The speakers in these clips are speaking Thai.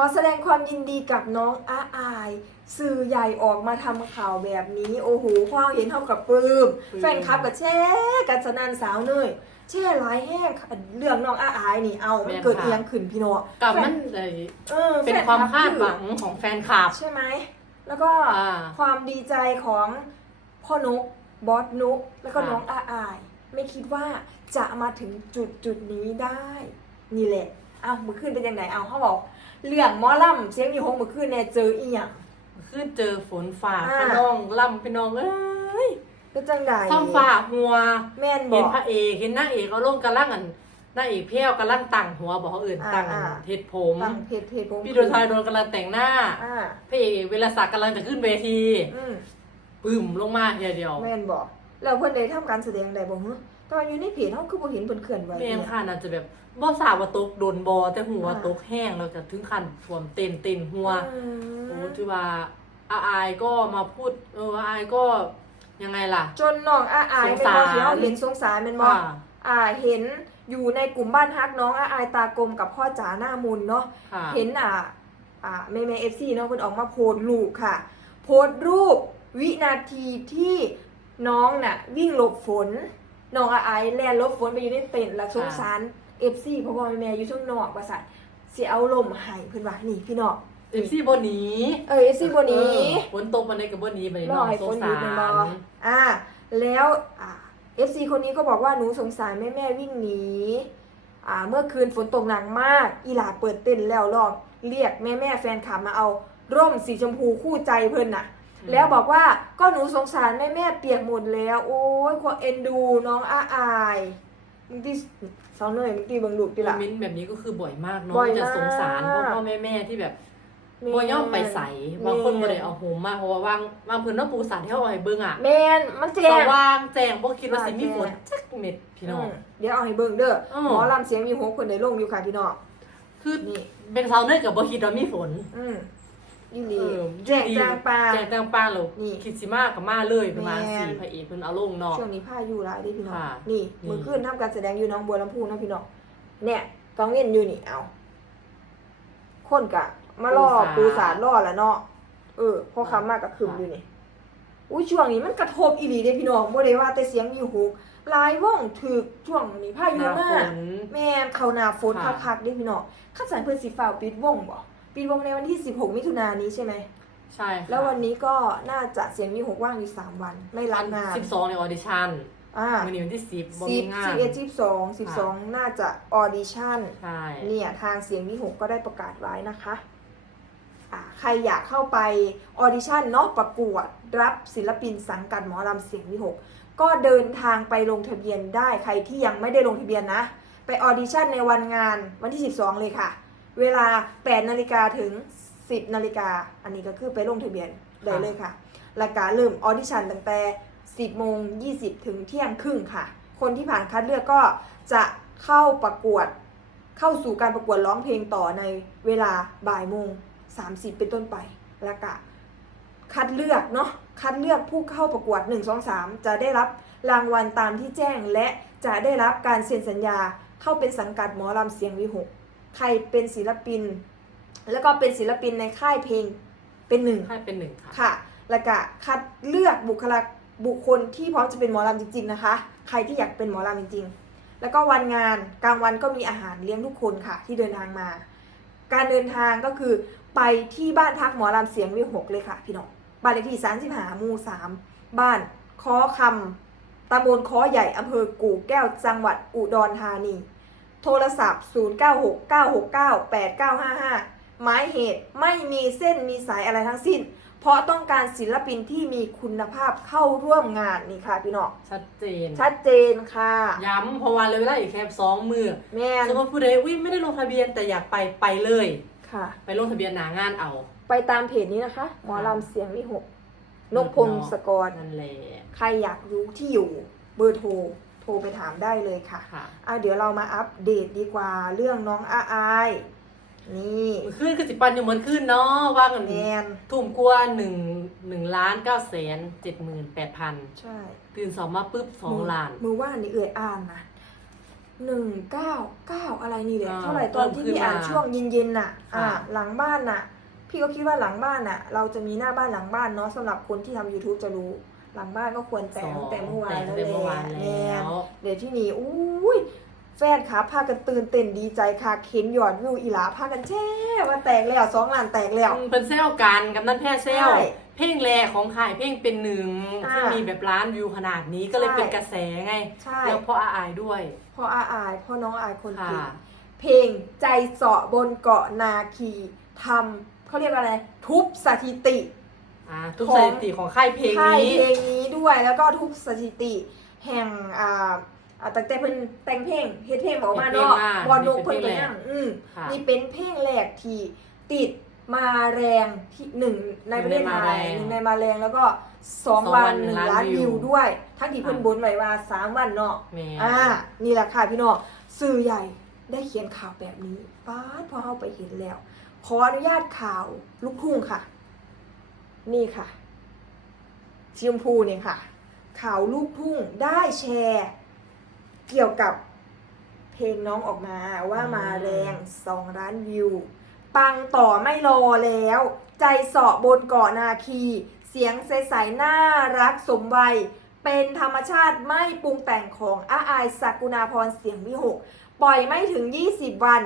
ขอแสดงความยินดีกับน้องอาอาย สื่อใหญ่ออกมาทำข่าวแบบนี้ โอ้โหพ่อเห็นเท่ากับปลื้มปลื้มแฟนคลับกับแช่กันสนั่นสาวเนยแช่หลายแห้งค่ะเรื่องน้องอาอายนี่เอามันเกิดเอียงขึ้นพี่โนอะกับแฟมันนเลยออเป็นแฟความลับคาดหวังของแฟนคลับใช่ไหมแล้วก็อ่าความดีใจของพ่อนุกบอสนุกแล้วก็ค่ะน้องอาอาย ไม่คิดว่าจะมาถึงจุดจุดนี้ได้ นี่แหละ เอามือขึ้นเป็นยังไงเอาเขาบอกเรื่องหมอลำเสียงอยู่หงมือขึ้นเนี่ยเจออีหยังขึ้นเจอฝนฝ่าอ่าพี่น้องล่ำพี่น้องเอ้ยเป็นจังไดท้องฝ่าหัวแม่นบเห็อนกพระเอกเห็นนางเอกเขาลงกระลังอันนางเอกเพี้ยวกระลังตั้งหัวบอกเขาอื่นอ่าตั้งอ่าเห็ดผมตั้งเพจเพจผมพี่โดนทายโดนกำลังแต่งหน้าอ่าพระเอกเวลาศักดิ์กำลังจะขึ้นเวทีอืมปึ้มลงมาเดียวเดียวแม่นบอกแล้วเพิ่นได้ทำการแสดงได้บ่ฮะตอนอยู่ในเพจเฮาคือบ่เห็นเพิ่นเคลื่อนไหวแม่เนี่ยนค่ะน่าจะแบบบ่ทราบว่าตกโดนบอแต่หัวอ่าตกแห้งแล้วจะถึงขั้นท่วมเต็นเต็นหัวอืมโอ้ที่ว่าอาอายก็มาพูด เอออาอายก็ยังไงล่ะ จนน้องอาอายสงแม่นสารบ่ที่เฮาเห็นสงสารแม่นบ่ว่าอ่าเห็นอยู่ในกลุ่มบ้านฮักน้องอาอายตากลมกับพ่อจ๋าหน้ามุนเนาะค่ะเห็นอ่าอ่าแม่แม่เอฟซีเนาะเพิ่นออกมาโพสต์รูปค่ะ โพสต์รูปวินาทีที่น้องน่ะวิ่งหลบฝน น้องอาไอายแล่นหลบฝนไปอยู่ในเต็นท์แล้วสงสารเอฟซีเพราะว่าแม่แม่อยู่ช่วงนอกว่าสัตว์สิเอาลมให้เพิ่นว่านี่พี่น้องเอฟซีบนนี้ เออเอฟซีบ่หนี้เออฝนตกมาในกับบนนี้ไปรน้อองให้สฝงนหยุสาดแม่นบ่รอ่า แล้วอ่า FC คนนี้ก็บอกว่าหนูสงสารแม่แม่ๆวิ่งหนีอ่าเมื่อคืนฝนตกหนักมาก อีหลาเปิดเต้นแล้วลองเรียกแม่แม่ๆแฟนคลับมาเอาร่มสีชมพูคู่ใจเพิ่นน่ะอืม แล้วบอกว่าก็หนูสงสารแม่แม่ๆเปียกหมดแล้ว โอ้ยควาเอ็นดูน้องอาอายมึงที่สองหน่อยมึงที่เบังลูกที่ละโมเมนต์แบบนี้ก็คือบ่อยมากเนาะบ่อยมาก จะสงสารพ่อพ่อแม่แม่ที่แบบแม่บ่ย่อมไปใส่แม่บางคนบ่ได้เอาโหมมาเพราะว่าวางวางพื้นน้ำปูสาดที่เขาเอาให้เบิ่งอะแม่นมันสแจ้งว่างแจ้งบ่คิดว่าสิมีฝนแจ้งจักเม็ดพี่น้องอืมเดี๋ยวเอาให้เบิ่งเด้ออืมหมอลำเสียงมีหกคนในโลงอยู่ค่ะพี่น้อง คือนี่ เป็นสาวเนยกับบ่คิดว่ามีฝน อืม ยูรีเออแจ้งจางปลา แจ้งจางปางแล้วนี่คิดสิมากับมาเลยประมาณแม่นสี่พระเอกเพิ่นเอาลงเนาะ ช่วงนี้ผ้าอยู่หลายเดิพี่น้อง ค่ะนี่นี่มือขึ้นทำการแสดงอยู่หน้องบัวลำพูเนาะพี่น้อง เนี่ยกองเวียนอยู่นี่เอา คนกะ มารอปูสารล่อละเนาะ เออพอคำมากกับคืมอยู่นี่ อุ้ยช่วงนี้มันกระทบอีหลีเด้พี่น้องบ่ได้ว่าแต่เสียงอยู่หูหลายวงถึกช่วงนี้พาหยุน้าฝมาก น แม่นเข้าหน้าฝนค่ะ คักๆเด้พี่น้องคัดสรรเพิ่นสิฟ้าวปิดวงบ่ ปิดวงในวันที่ 16 มิถุนายนนี้ใช่ไหม ใช่ค่ะแล้ววันนี้ก็น่าจะเสียงมีหกว่างอยู่สามวัน ไม่รับงานสิบสองในออดิชั่นอ่าวันนี้วันที่สิบบ่สิมีบงาสินบเอ็ดสิบสองสิบสองน่าจะออดิชั่น ใช่เนี่ยทางเสียงวิหกก็ได้ประกาศไว้นะคะอ่าใครอยากเข้าไปออดิชั่นเนาะประกวดรับศิลปินสังกัดหมอลำเสียงวิหกก็เดินทางไปลงทะเบียนได้ใครที่ยังไม่ได้ลงทะเบียนนะ ไปออดิชั่นในวันงานวันที่ 12 เลยค่ะ เวลา 8 นาฬิกาถึง 10 นาฬิกา อันนี้ก็คือไปลงทะเบียนได้เลยค่ะรายการเริ่มออดิชั่นตั้งแต่ 10 โมง 20 ถึงเที่ยงครึ่งค่ะ คนที่ผ่านคัดเลือกก็จะเข้าประกวด เข้าสู่การประกวดร้องเพลงต่อในเวลาบ่ายโมง 30 เป็นต้นไปแล้วก็คัดเลือกเนาะ คัดเลือกผู้เข้าประกวด 1 2 3 จะได้รับรางวัลตามที่แจ้ง และจะได้รับการเซ็นสัญญาเข้าเป็นสังกัดหมอลำเสียงวิหก ใครเป็นศิลปิน แล้วก็เป็นศิลปินในค่ายเพลงเป็นหนึ่งให้เป็นหนึ่งค่ะ ค่ะ แล้วก็คัดเลือกบุคลาบุคคลที่พร้อมจะเป็นหมอลำจริง ๆ นะคะ ใครที่อยากเป็นหมอลำจริง ๆ แล้วก็วันงานกลางวันก็มีอาหารเลี้ยงทุกคนค่ะ ที่เดินทางมา การเดินทางก็คือไปที่บ้านพักหมอลำเสียงวิหกเลยค่ะพี่น้องบ้านเลขที่3 5หมู่3บ้านคอคำตำบลคอใหญ่อำเภอกู่แก้วจังหวัดอุดรธานี โทรศัพท์ 0969698955 หมายเหตุไม่มีเส้นมีสายอะไรทั้งสิ้น เพราะต้องการศิลปินที่มีคุณภาพเข้าร่วมงานนี่ค่ะพี่น้องชัดเจน ชัดเจนค่ะ ย้ำเพราะว่าเลยเวลาอีกแค่สองมือแม่นสมมติผู้ใดอุ้ยไม่ได้ลงทะเบียนแต่อยากไปไปเลย ค่ะ ไปลงทะเบียนหนางานเอา ไปตามเพจนี้นะคะ หมอลำเสียงวิหกนกพงศกรนั่นแหละใครอยากรู้ที่อยู่เบอร์โทรโท รไปถามได้เลยค่ะค่ะอะ เดี๋ยวเรามาอัปเดตดีกว่าเรื่องน้องอาอาย นี่มือขึ้นคือสิปันอยู่เหมือนขึ้นเนาะว่ากันแมนทุ่มกว่าหนึ่งหนึ่งล้านเก้าแสนเจ็ดหมื่นแปดพันใช่ตื่นสอบมาปุ๊บสองล้านมือว่านนี่เอ่ยอ่านนะหนึ่งเก้าเก้าอะไรนี่แหละอ่าเท่าไหร่ตอนที่เพิ่มขึ้นพี่อ่านมาช่วงเย็นๆน่ะ อ่าค่ะหลังบ้านน่ะ พี่ก็คิดว่าหลังบ้านน่ะ เราจะมีหน้าบ้านหลังบ้านเนาะสำหรับคนที่ทำ YouTube จะรู้ หลังบ้านก็ควรแต่งตั้งแต่เมื่อวานแต่แล้วงตั้งแต่เมื่อวานแหละแล้แม่วเดี๋ยวที่นี่อุ้ยแฟนขาพากันตื่นเต้นดีใจค่ะเข็นหยอดวิวอีหลาพากันแช่ว่าแตกแล้วสองล้านแตกแล้วเป็นเซลกันกับนั่นแพ้เซลใช่เพลงแรกของค่ายเพลงเป็นหนึ่งอ่าที่มีแบบล้านวิวขนาดนี้ก็เลยใช่เป็นกระแสไงใช่แล้วเพราะอาอายด้วย พออาอายพ่อน้องอายคนค่ะเก่งเพลงใจเสาะบนเกาะนาคีทำเขาเรียกว่าอะไรทุบสถิติ อ่าทุกของสถิติของค่ายเพลงค่ายนี้ เพลงนี้ด้วยแล้วก็ทุบสถิติแห่งอ่าอ่าตั้งแต่เพิ่นแต่งเพลงเฮ็ดเพลงบอกมาเนาะเฮ็ดเพลงมาบอลนกนี่เพิ่นเป็นเพลก็งแรกยังอืมค่ะ นี่เป็นเพลงแรกที่ติดมาแรงที่หนึ่งในประเทศไทยหนึ่งในมาแรงแล้วก็สองวันหนึ่งล้านวิวด้วย ทั้งที่เพิ่นบนไว้ว่าสามวันเนาะ แม่อ่า นี่แหละค่ะพี่น้องสื่อใหญ่ได้เขียนข่าวแบบนี้ป้าดพอเข้าไปเห็นแล้ว ขออนุญาตข่าวลูกทุ่งค่ะ นี่ค่ะชมพูเนี่ยค่ะข่าวลูกทุ่งได้แชร์ เกี่ยวกับเพลงน้องออกมาว่ามาแรงสองล้านวิว ปังต่อไม่รอแล้ว ใจเสาะบนเกาะนาคี เสียงใสๆน่ารักสมวัย เป็นธรรมชาติไม่ปรุงแต่งของอาอายสักุณาพรเสียงวิหก ปล่อยไม่ถึง 20 วัน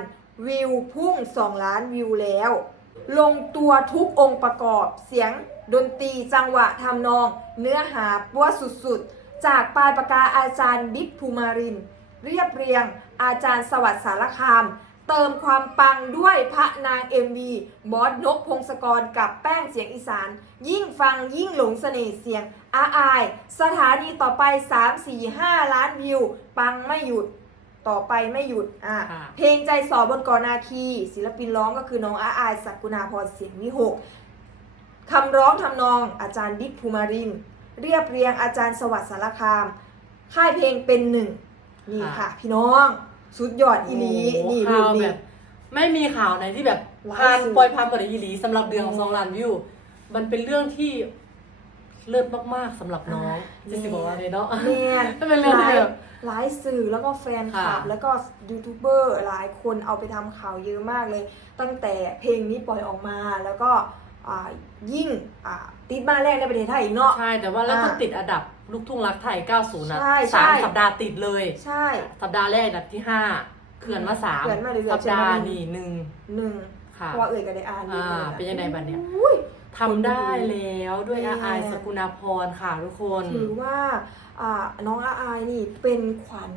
วิวพุ่ง 2 ล้านวิวแล้ว ลงตัวทุกองค์ประกอบเสียงดนตรีจังหวะทำนอง เนื้อหาปัวสุดๆ จากปลายปากกาอาจารย์บิ๊กภูมาริน เรียบเรียงอาจารย์สวัสดิ์สารคาม เติมความปังด้วยพระนาง MV บอสนกพงศกรกับแป้งเสียงอีสาน ยิ่งฟังยิ่งหลงเสน่ห์เสียงอาอาย สถานีต่อไป 3 4 5 ล้านวิว ปังไม่หยุด ต่อไปไม่หยุดอะค่ะ เพลงใจสอบนกอนาคี ศิลปินร้องก็คือน้องอาอายสักกุณาพรเสียงวิหกคำร้องทำนองอาจารย์บิ๊กภูมารินเรียบเรียงอาจารย์สวัสดิ์สารคาม ค่ายเพลงเป็นหนึ่งนี่ค่ะค่ะ พี่น้องสุดยอดอีหลีโอ้โหนี่รูข่าปวแบนี้ บไม่มีข่าวไหนที่แบบหลายผ่านสื่อปล่อยผ่านบริอีหลีสำหรับเดือนของสองล้านวิวมันเป็นเรื่องที่เลิศมากๆสำหรับน้องจะสิบอกว่าเลยเนาะ แมนก็เป็นเรื่องหที่ลายแบบ หลายสื่อแล้วก็แฟนคลับ ค่ะแล้วก็ยูทูบเบอร์หลายคนเอาไปทำข่าวเยอะมากเลย ตั้งแต่เพลงนี้ปล่อยออกมาแล้วก็อ่ายิ่งอ่าติดบ้านแรกในประเทศไทยอีกเนาะ ใช่แต่ว่าแล้วก็อ่าติดอันดับลูกทุ่งรักไทย 90นะใช่สามใช่สัปดาห์ติดเลย ใช่ สัปดาห์แรกอันดับที่ 5เขื่อนมาสามเขื่อนมาเรื่อยๆสัปดาห์ใช่ไหม นี่หนึ่งหนึ่งค่ะ เพราะว่าเอ่ยก็ได้อ่านอ่าลเป็นยังไงบัดเนี่ย อุ้ย ทำได้แล้วด้วยแม่อาอายสกุณาพรค่ะทุกคน ถือว่าอ่าน้องอาอายนี่เป็นขวัญ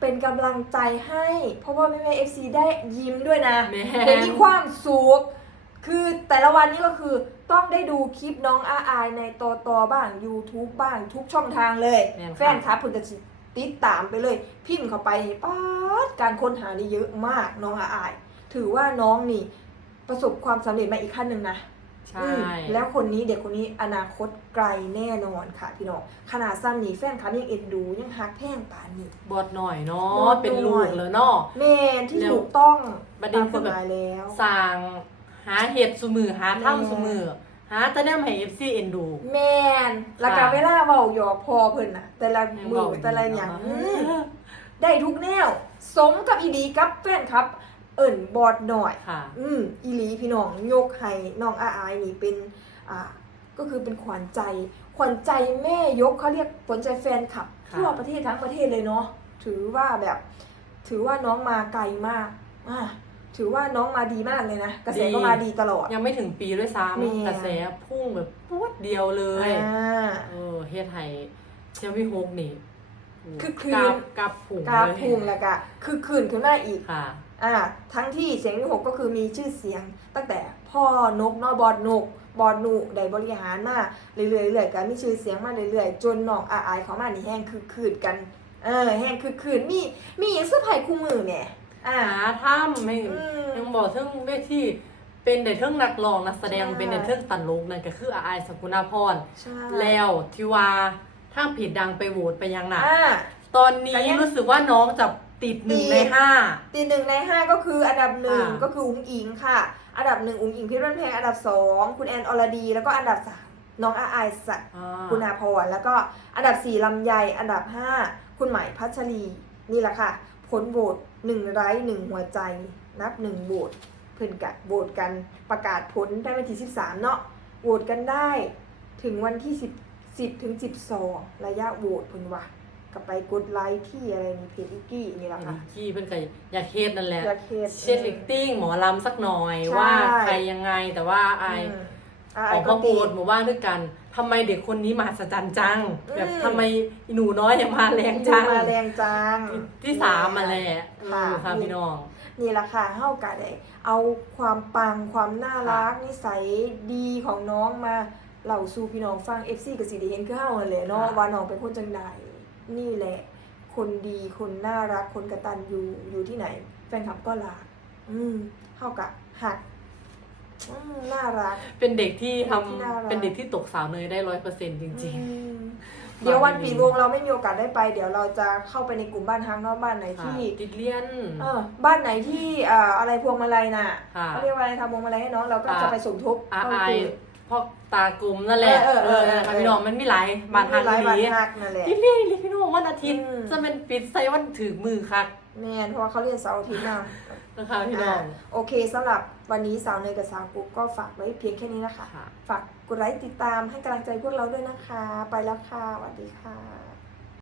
เป็นกำลังใจให้ เพราะว่าแม่แม่เอฟซีได้ยิ้มด้วยนะแม่ได้มีความสุขคือแต่ละวันนี้ก็คือต้องได้ดูคลิปน้องอาอายในตอตอบ้าง YouTube บ้างทุกช่องทางเลยแม่นค่ะแฟนคลับคุณจะติดตามไปเลย พิมพ์เข้าไปป๊าดการค้นหานี่เยอะมากน้องอาอาย ถือว่าน้องนี่ประสบความสำเร็จมาอีกขั้นหนึ่งนะ ใช่อืมแล้วคนนี้เด็กคนนี้อนาคตไกลแน่นอนค่ะพี่น้องขนาดซ้ำนี่แฟนคลับยังเอ็นดูยังฮักแพงป่านนี้บอดหน่อยเนาบอดหน่อยะเป็นลูกเลยเนาะแม่นที่แล้วถูกต้องประเด็นตามคืกอฎแบบหมายแล้วสร้างหาเห็ดสมือหาแม่ถ้ำสมือหาจะได้ให้เอฟซีเอ็นดู แม่นแล้วก็ค่ะเวลาเว้าหยอกพอเพิ่นน่ะ แต่ละมือแต่ละอย่างเอืมได้ทุกแนว สมกับอีดีกับแฟนครับ เอิ่นบอดหน่อย ค่ะ อืมอีหลีพี่น้องยกให้น้องอาอายนี่เป็นอ่าก็คือเป็นขวัญใจ ขวัญใจแม่ยกเขาเรียกขวัญใจแฟนคลับค่ะ ทั่วประเทศทั้งประเทศเลยเนาะถือว่าแบบ ถือว่าน้องมาไกลมากอ่าถือว่าน้องมาดีมากเลยนะกระแสก็มาดีตลอด ยังไม่ถึงปีด้วยซ้แม่ำกระแสพุ่งแบบพรวดเดียวเลย อ่า เออเฮ็ดให้เชลวี่โฮกนี่คือคืน กราบกราบผุ่งกราเลยพุงแล้วก็คือคืนขึ้นมาอีก ค่ะ อ่าทั้งที่เสียงที่หกก็คือมีชื่อเสียง ตั้งแต่พ่อนกเนอบอดนกบอดหนุได้บริหารมาเรื่อยๆเรื่อยๆกันมีชื่อเสียงมาเรื่อยๆ จนน้องอาอายเขามานี่แห้งคือคืนกันเออแห้งคือคืนมีมีอย่างเสื้อผ้าคู่มือเนี่ยอ่า หาถ้ำไม่อืม ยังบอกเทิงเวทีเป็นในเทิงนักร้องนักแสดงใช่ เป็นในเทิงตันลกนั่นก็คืออาอายสกุณาพรใช่แล้วที่ว่าทางเพจดังไปโหวตไปยังน่ะ อ่า ตอนแต่นี้ยัง รู้สึกว่าน้องจะ ติดหนึ่งติดในห้า ตีหนึ่งในห้าก็คืออันดับหนึ่งอ่า ก็คืออุ้งอิงค่ะ อันดับหนึ่งอุ้งอิงเพชรบ้านแพงอันดับสองคุณแอนอรดี แล้วก็อันดับสามน้องอาอายสักอ่า คุณอาพรแล้วก็อันดับ 4 ลำไย อันดับ 5 คุณใหม่พัชรี นี่แหละค่ะผผลโหวตหนึ่งไร้หนึ่งหัวใจ นับหนึ่งโหวตเพื่อนกะโหวตกันประกาศผลได้วันที่สิบสามเนาะโหวตกันได้ถึงวันที่สิบสิบถึงสิบสองระยะโหวตเพิ่นว่า ก็ไปกดไลค์ที่อะไรนี่เพจอิกกี้นี่แหละนิค่ะกกี้เป็นไงอยากเฮ็ดนั่นแหละอยากเฮ็ด เช็ดลิกติ้งหมอลำสักหน่อยใช่ ว่าใครยังไงแต่ว่าไอายอืมอะออกก็มาตีโูดหมู่บ้านด้วยกันทำไมเด็กคนนี้มหัศจรรย์จัง อืม แบบทำไมหนูน้อยยังมาแรงจังมาแรงจัง ที่สามมาแหละค่ะอืมค่ะพี่น้อง นี่แหละค่ะเฮากะได้เอาความปังความน่ารักนิสัยดีของน้องมาเล่าสู่พี่น้องฟัง FC กับสิได้เห็นคือเฮานั่นแหละเนาะค่ะ ว่าน้องเป็นคนจังใด นี่แหละ คนดีคนน่ารักคนกตัญญูอยู่ที่ไหน แฟนคลับก็รักอืมเฮากะหักอืมน่ารัก เป็นเด็กที่ทำเป็นเด็กที่น่ารัก เป็นเด็กที่ตกสาวเนยได้ร้อยเปอร์เซ็นต์จริง อืมเดี๋ยววันปีวงเราไม่มีโอกาสได้ไป เดี๋ยวเราจะเข้าไปในกลุ่มบ้านฮังเนอกบ้านไหนๆค่ะที่ ติดเลี้ยน เออบ้านไหนที่เอ่ออะไรพวงมาลัยน่ะค่ะเขาเรียกว่าอะไรทำพวงมาลัยให้น้องเราก็ค่ะจะไปสมทบอาเข้าไอายสู่ พอกตากลุ่มนั่นแหละเออเออเออ ค่ะพี่น้องมันมีหลายบานทางหลายบ้านนี้ฮักนั่นแหละติดเลี้ยนอีหลีพี่น้องวันอาทิตย์อืม จะเป็นปิดใส่วันถือมือคักแม่นเพราะว่าเขาเรียนเสาร์อาทิตย์นะนะคะพี่น้องะโอเคสำหรับวันนี้สาวเนยกับสาวปุ๊กก็ฝากไว้เพียงแค่นี้นะคะค่ะฝากกดไลค์ติดตามให้กำลังใจพวกเราด้วยนะคะ ไปแล้วค่ะสวัสดีค่ะ